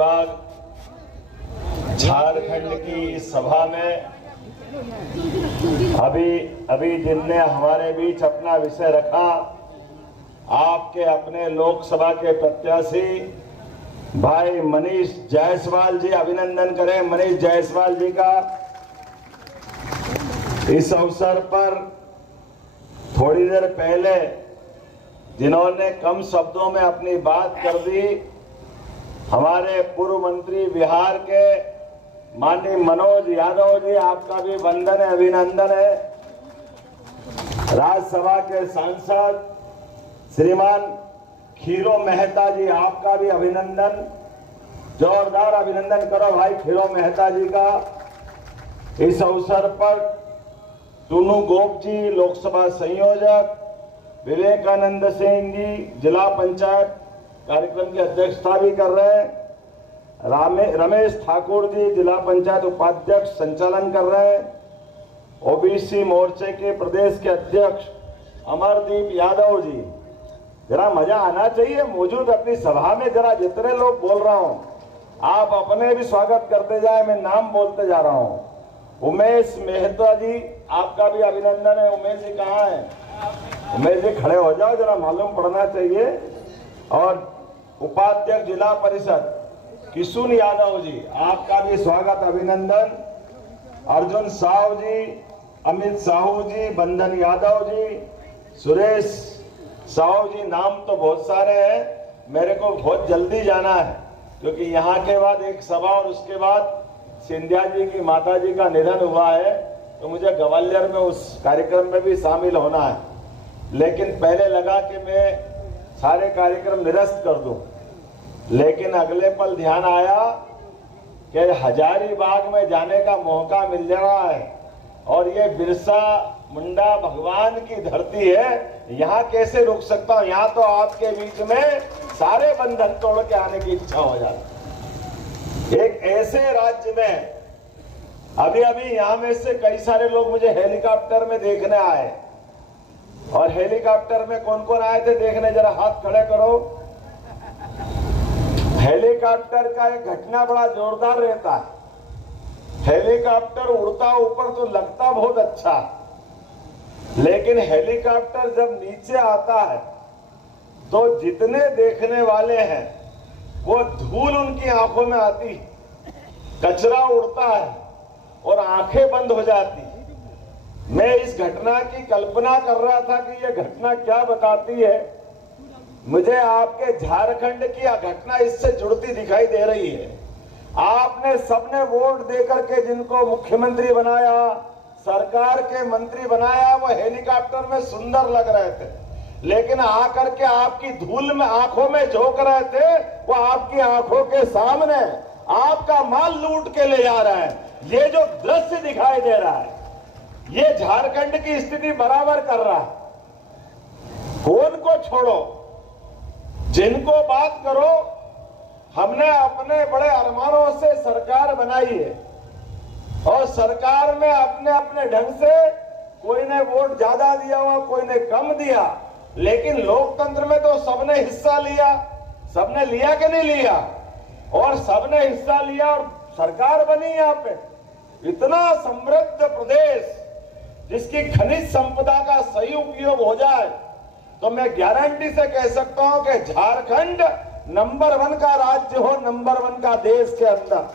बाग झारखंड की सभा में अभी जिनने हमारे बीच अपना विषय रखा, आपके अपने लोकसभा के प्रत्याशी भाई मनीष जायसवाल जी, अभिनंदन करें मनीष जायसवाल जी का। इस अवसर पर थोड़ी देर पहले जिन्होंने कम शब्दों में अपनी बात कर दी, हमारे पूर्व मंत्री बिहार के माननीय मनोज यादव जी, आपका भी वंदन है, अभिनंदन है। राज्यसभा के सांसद श्रीमान खीरो मेहता जी, आपका भी अभिनंदन, जोरदार अभिनंदन करो भाई खीरो मेहता जी का। इस अवसर पर टुनू गोप जी, लोकसभा संयोजक, विवेकानंद सिंह जी, जिला पंचायत कार्यक्रम की अध्यक्षता भी कर रहे हैं, रमेश ठाकुर जी, जिला पंचायत उपाध्यक्ष संचालन कर रहे हैं, ओबीसी मोर्चे के प्रदेश के अध्यक्ष अमरदीप यादव जी। जरा मजा आना चाहिए मौजूद अपनी सभा में, जरा जितने लोग बोल रहा हूं आप अपने भी स्वागत करते जाए, मैं नाम बोलते जा रहा हूं। उमेश मेहता जी, आपका भी अभिनंदन है। उमेश जी कहाँ है? उमेश जी खड़े हो जाओ, जरा मालूम पड़ना चाहिए। और उपाध्यक्ष जिला परिषद किशुन यादव जी, आपका भी स्वागत अभिनंदन। अर्जुन साहू जी, अमित साहू जी, बंधन यादव जी, सुरेश साहू जी, नाम तो बहुत सारे हैं, मेरे को बहुत जल्दी जाना है क्योंकि यहाँ के बाद एक सभा और उसके बाद सिंधिया जी की माता जी का निधन हुआ है, तो मुझे ग्वालियर में उस कार्यक्रम में भी शामिल होना है। लेकिन पहले लगा कि मैं सारे कार्यक्रम निरस्त कर दूं, लेकिन अगले पल ध्यान आया कि हजारीबाग में जाने का मौका मिल रहा है और ये बिरसा मुंडा भगवान की धरती है, यहाँ कैसे रुक सकता हूँ। यहाँ तो आपके बीच में सारे बंधन तोड़ के आने की इच्छा हो जाती। एक ऐसे राज्य में अभी यहाँ में से कई सारे लोग मुझे हेलीकॉप्टर में देखने आए, और हेलीकॉप्टर में कौन कौन आए थे देखने, जरा हाथ खड़े करो। हेलीकॉप्टर का एक घटना बड़ा जोरदार रहता है। हेलीकॉप्टर उड़ता ऊपर तो लगता बहुत अच्छा, लेकिन हेलीकॉप्टर जब नीचे आता है तो जितने देखने वाले हैं वो धूल उनकी आंखों में आती, कचरा उड़ता है और आंखें बंद हो जाती। मैं इस घटना की कल्पना कर रहा था कि यह घटना क्या बताती है। मुझे आपके झारखंड की घटना इससे जुड़ती दिखाई दे रही है। आपने सबने वोट देकर के जिनको मुख्यमंत्री बनाया, सरकार के मंत्री बनाया, वो हेलीकॉप्टर में सुंदर लग रहे थे, लेकिन आकर के आपकी धूल में आंखों में झोंक रहे थे, वो आपकी आंखों के सामने आपका माल लूट के ले जा रहा है। ये जो दृश्य दिखाई दे रहा है, ये झारखंड की स्थिति बराबर कर रहा है। कौन को छोड़ो, जिनको बात करो, हमने अपने बड़े अरमानों से सरकार बनाई है और सरकार में अपने अपने ढंग से कोई ने वोट ज्यादा दिया हुआ, कोई ने कम दिया, लेकिन लोकतंत्र में तो सबने हिस्सा लिया। सबने लिया कि नहीं लिया? और सबने हिस्सा लिया और सरकार बनी। यहाँ पे इतना समृद्ध प्रदेश जिसकी खनिज संपदा का सही उपयोग हो जाए तो मैं गारंटी से कह सकता हूं कि झारखंड नंबर 1 का राज्य हो, नंबर 1 का देश के अंदर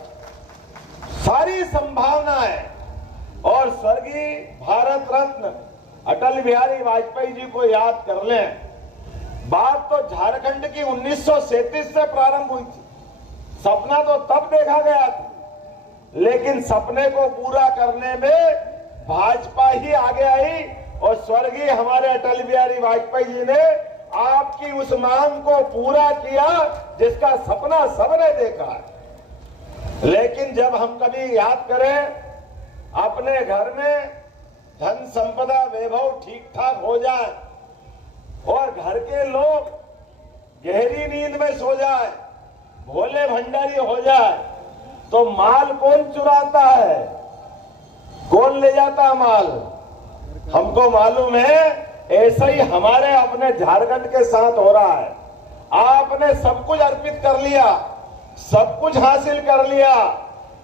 सारी संभावना है। और स्वर्गीय भारत रत्न अटल बिहारी वाजपेयी जी को याद कर लें। बात तो झारखंड की 1937 से प्रारंभ हुई थी। सपना तो तब देखा गया था, लेकिन सपने को पूरा करने में भाजपा ही आगे आई और स्वर्गीय हमारे अटल बिहारी वाजपेयी जी ने आपकी उस मांग को पूरा किया जिसका सपना सबने देखा है। लेकिन जब हम कभी याद करें अपने घर में धन संपदा वैभव ठीक ठाक हो जाए और घर के लोग गहरी नींद में सो जाए, भोले भंडारी हो जाए, तो माल कौन चुराता है? कौन ले जाता माल? हमको मालूम है। ऐसा ही हमारे अपने झारखंड के साथ हो रहा है। आपने सब कुछ अर्पित कर लिया, सब कुछ हासिल कर लिया,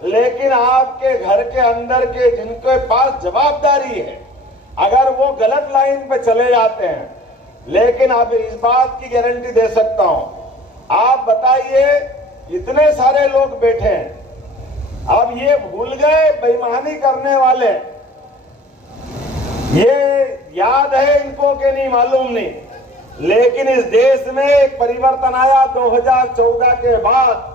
लेकिन आपके घर के अंदर के जिनके पास जवाबदारी है, अगर वो गलत लाइन पे चले जाते हैं, लेकिन अब इस बात की गारंटी दे सकता हूं, आप बताइए इतने सारे लोग बैठे हैं, अब ये भूल गए बेईमानी करने वाले, ये याद है इनको कि नहीं मालूम नहीं, लेकिन इस देश में एक परिवर्तन आया 2014 के बाद,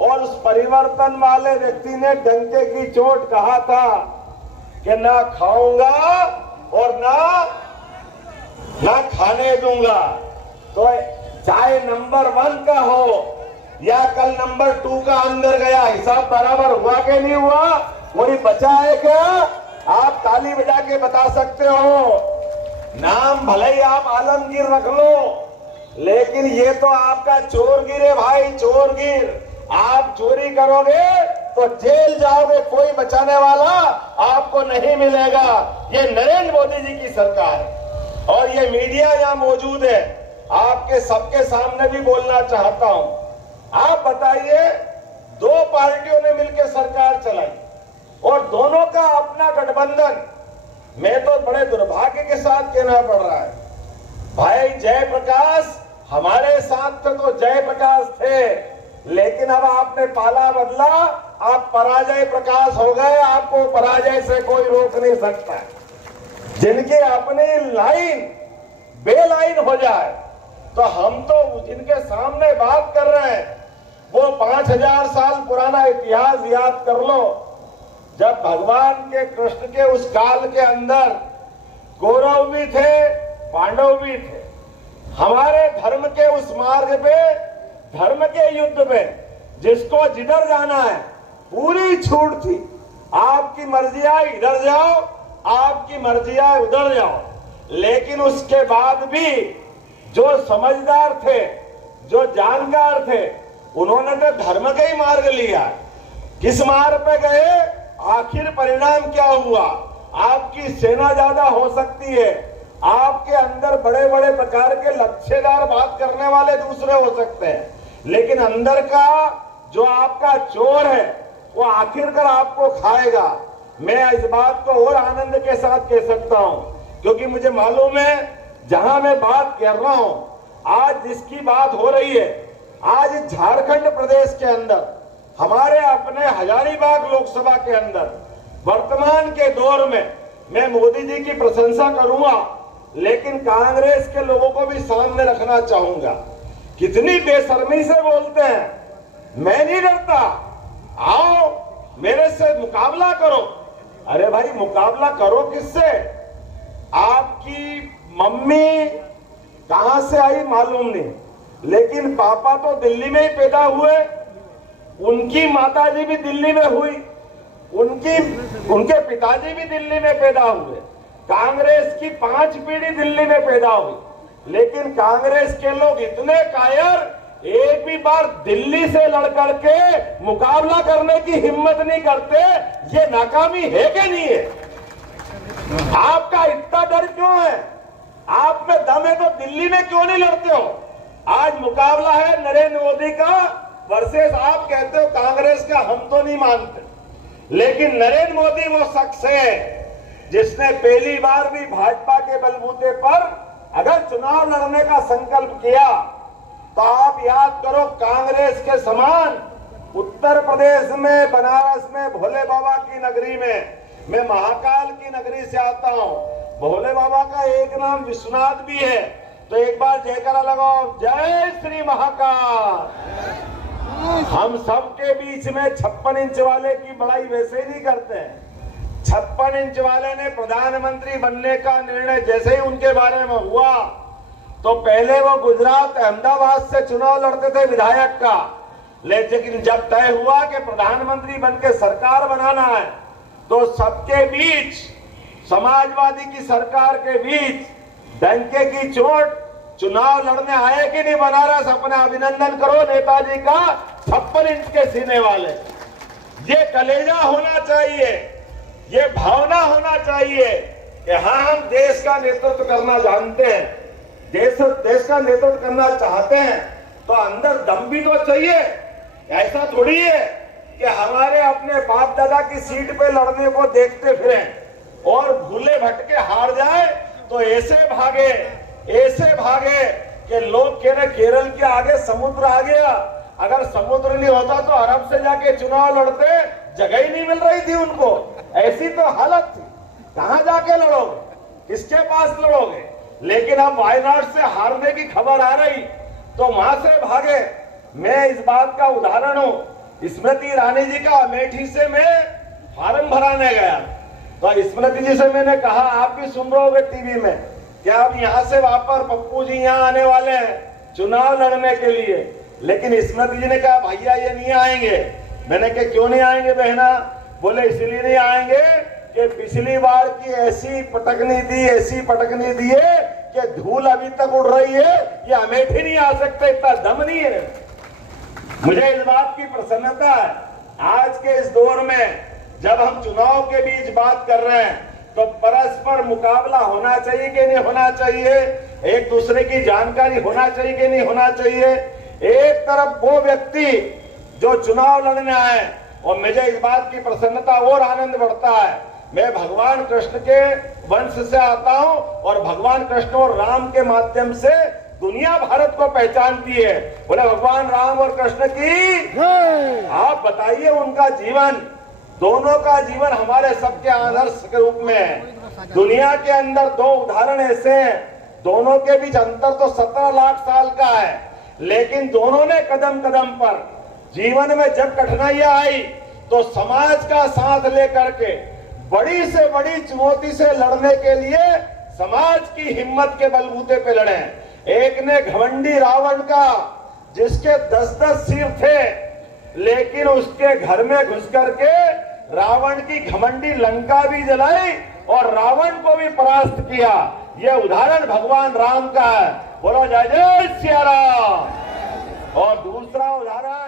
और उस परिवर्तन वाले व्यक्ति ने डंके की चोट कहा था कि ना खाऊंगा और ना खाने दूंगा। तो चाहे नंबर 1 का हो या कल नंबर 2 का अंदर गया, हिसाब बराबर हुआ कि नहीं हुआ? कोई बचा है क्या? आप ताली बजा के बता सकते हो। नाम भले ही आप आलमगीर रख लो, लेकिन ये तो आपका चोरगिर है भाई, चोरगिर। आप चोरी करोगे तो जेल जाओगे, कोई बचाने वाला आपको नहीं मिलेगा। ये नरेंद्र मोदी जी की सरकार है, और ये मीडिया यहाँ मौजूद है, आपके सबके सामने भी बोलना चाहता हूं। आप बताइए, 2 पार्टियों ने मिलकर सरकार चलाई और दोनों का अपना गठबंधन, मैं तो बड़े दुर्भाग्य के साथ कहना पड़ रहा है भाई, जयप्रकाश हमारे साथ थे तो जयप्रकाश थे, लेकिन अब आपने पाला बदला, आप पराजय प्रकाश हो गए, आपको पराजय से कोई रोक नहीं सकता। जिनके अपनी लाइन बेलाइन हो जाए, तो हम तो जिनके सामने बात कर रहे हैं, वो 5000 साल पुराना इतिहास याद कर लो। जब भगवान के कृष्ण के उस काल के अंदर कौरव भी थे, पांडव भी थे। हमारे धर्म के उस मार्ग पे, धर्म के युद्ध में जिसको जिधर जाना है पूरी छूट थी। आपकी मर्जी आए इधर जाओ, आपकी मर्जी आए उधर जाओ, लेकिन उसके बाद भी जो समझदार थे, जो जानकार थे, उन्होंने तो धर्म का ही मार्ग लिया। किस मार्ग पे गए, आखिर परिणाम क्या हुआ? आपकी सेना ज्यादा हो सकती है, आपके अंदर बड़े बड़े प्रकार के लक्ष्यदार बात करने वाले दूसरे हो सकते हैं, लेकिन अंदर का जो आपका चोर है वो आखिरकार आपको खाएगा। मैं इस बात को और आनंद के साथ कह सकता हूं, क्योंकि मुझे मालूम है जहां मैं बात कर रहा हूं, आज जिसकी बात हो रही है, आज झारखंड प्रदेश के अंदर, हमारे अपने हजारीबाग लोकसभा के अंदर वर्तमान के दौर में मैं मोदी जी की प्रशंसा करूंगा, लेकिन कांग्रेस के लोगों को भी सामने रखना चाहूंगा। कितनी बेशर्मी से बोलते हैं, मैं नहीं डरता, आओ मेरे से मुकाबला करो। अरे भाई, मुकाबला करो किससे? आपकी मम्मी कहां से आई मालूम नहीं, लेकिन पापा तो दिल्ली में ही पैदा हुए, उनकी माताजी भी दिल्ली में हुई, उनके पिताजी भी दिल्ली में पैदा हुए, कांग्रेस की 5 पीढ़ी दिल्ली में पैदा हुई, लेकिन कांग्रेस के लोग इतने कायर, एक भी बार दिल्ली से लड़कर के मुकाबला करने की हिम्मत नहीं करते। ये नाकामी है कि नहीं है? आपका इतना डर क्यों है? आप में दम है तो दिल्ली में क्यों नहीं लड़ते हो? आज मुकाबला है नरेंद्र मोदी का वर्सेस आप कहते हो कांग्रेस का, हम तो नहीं मानते, लेकिन नरेंद्र मोदी वो शख्स है जिसने पहली बार भी भाजपा के बलबूते पर अगर चुनाव लड़ने का संकल्प किया, तो आप याद करो, कांग्रेस के समान उत्तर प्रदेश में, बनारस में, भोले बाबा की नगरी में, मैं महाकाल की नगरी से आता हूं, भोले बाबा का एक नाम विश्वनाथ भी है, तो एक बार जयकारा लगाओ, जय श्री महाकाल। हम सबके बीच में 56 इंच वाले की बड़ाई वैसे ही नहीं करते हैं। 56 इंच वाले ने प्रधानमंत्री बनने का निर्णय जैसे ही उनके बारे में हुआ, तो पहले वो गुजरात अहमदाबाद से चुनाव लड़ते थे विधायक का, लेकिन जब तय हुआ कि प्रधानमंत्री बनकर सरकार बनाना है, तो सबके बीच, समाजवादी की सरकार के बीच डंके की चोट, चुनाव लड़ने आए कि नहीं बनारस, अपना अभिनंदन करो नेताजी का 56 इंच के सीने वाले। ये कलेजा होना चाहिए, ये भावना होना चाहिए कि हाँ, हम देश का नेतृत्व करना जानते हैं, देश का नेतृत्व करना चाहते हैं, तो अंदर दम भी तो चाहिए। ऐसा थोड़ी है कि हमारे अपने बाप दादा की सीट पे लड़ने को देखते फिरे और भूले भटके हार जाए तो ऐसे भागे कि लोग कह रहे केरल के आगे समुद्र आ गया। अगर समुद्र नहीं होता तो अरब से जाके चुनाव लड़ते, जगह ही नहीं मिल रही थी उनको। ऐसी तो हालत थी, कहां जाके लड़ोगे, किसके पास लड़ोगे। लेकिन अब वायनाड से हारने की खबर आ रही तो वहां से भागे। मैं इस बात का उदाहरण हूं, स्मृति ईरानी जी का अमेठी से मैं फार्म भराने गया तो स्मृति जी से मैंने कहा, आप भी सुन रहे होगे टीवी में, क्या अब यहाँ से वापस पप्पू जी यहाँ आने वाले हैं चुनाव लड़ने के लिए। लेकिन स्मृति जी ने कहा, भैया ये नहीं आएंगे। मैंने कहा क्यों नहीं आएंगे बहना। बोले इसलिए नहीं आएंगे कि पिछली बार की ऐसी पटकनी दी है कि धूल अभी तक उड़ रही है, ये अमेठी नहीं आ सकते, इतना दम नहीं है। मुझे इस बात की प्रसन्नता है, आज के इस दौर में जब हम चुनाव के बीच बात कर रहे हैं तो परस्पर मुकाबला होना चाहिए कि नहीं होना चाहिए, एक दूसरे की जानकारी होना चाहिए कि नहीं होना चाहिए। एक तरफ वो व्यक्ति जो चुनाव लड़ने आए, और मुझे इस बात की प्रसन्नता और आनंद बढ़ता है, मैं भगवान कृष्ण के वंश से आता हूं और भगवान कृष्ण और राम के माध्यम से दुनिया भारत को पहचानती है। बोले भगवान राम और कृष्ण की। आप बताइए, उनका जीवन, दोनों का जीवन हमारे सबके आदर्श के रूप में है। दुनिया के अंदर दो उदाहरण ऐसे हैं, दोनों के बीच अंतर तो 17 लाख साल का है, लेकिन दोनों ने कदम कदम पर जीवन में जब कठिनाइयां आई तो समाज का साथ लेकर के बड़ी से बड़ी चुनौती से लड़ने के लिए समाज की हिम्मत के बलबूते पे लड़े। एक ने घमंडी रावण का, जिसके 10-10 सिर थे, लेकिन उसके घर में घुस करके रावण की घमंडी लंका भी जलाई और रावण को भी परास्त किया। यह उदाहरण भगवान राम का है। बोलो जय जय सिया राम। और दूसरा उदाहरण